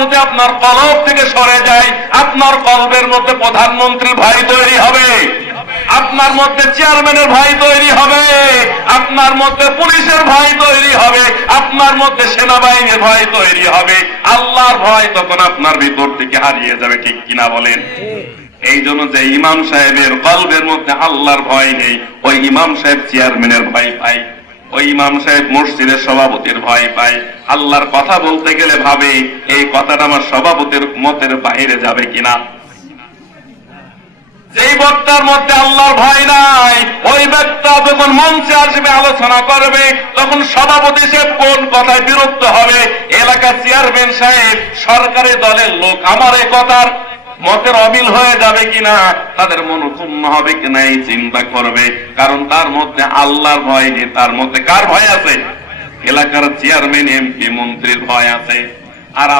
যদি আপনার কলব থেকে সরে যায়, আপনার কলবের মধ্যে প্রধানমন্ত্রীর ভয় তৈরি হবে, আপনার মধ্যে চেয়ারম্যানের ভয় তৈরি হবে, আপনার মধ্যে পুলিশের ভয় তৈরি হবে, আপনার মধ্যে সেনাবাহিনীর ভয় তৈরি হবে। আল্লাহর ভয় তখন আপনার ভিতর থেকে হারিয়ে যাবে, ঠিক কিনা বলেন? এই জন্য যে ইমাম সাহেবের কলবের মধ্যে আল্লাহর ভয় নেই, ওই ইমাম সাহেব চেয়ারম্যানের ভয় পায়, ওই ইমাম সাহেব মসজিদের সভাপতির ভয় পায়। আল্লাহর কথা বলতে গেলে ভাবে এই কথাটা আমার সভাপতির মতের বাইরে যাবে কিনা। যেই বক্তার মধ্যে আল্লাহর ভয় নাই, ওই বক্তা যখন মঞ্চে আসবে আলোচনা করবে, তখন সভাপতি সাহেব কোন কথায় বিরক্ত হবে, এলাকার চেয়ারম্যান সাহেব সরকারি দলের লোক আমার এই কথার মতের অমিল হয়ে যাবে কিনা, তাদের মনোক্ষুণ্ণ হবে কিনা এই চিন্তা করবে। কারণ তার মধ্যে আল্লাহর ভয় নেই, তার মধ্যে কার ভয় আছে? এলাকার চেয়ারম্যান, এমপি, মন্ত্রীর ভয় আছে। আর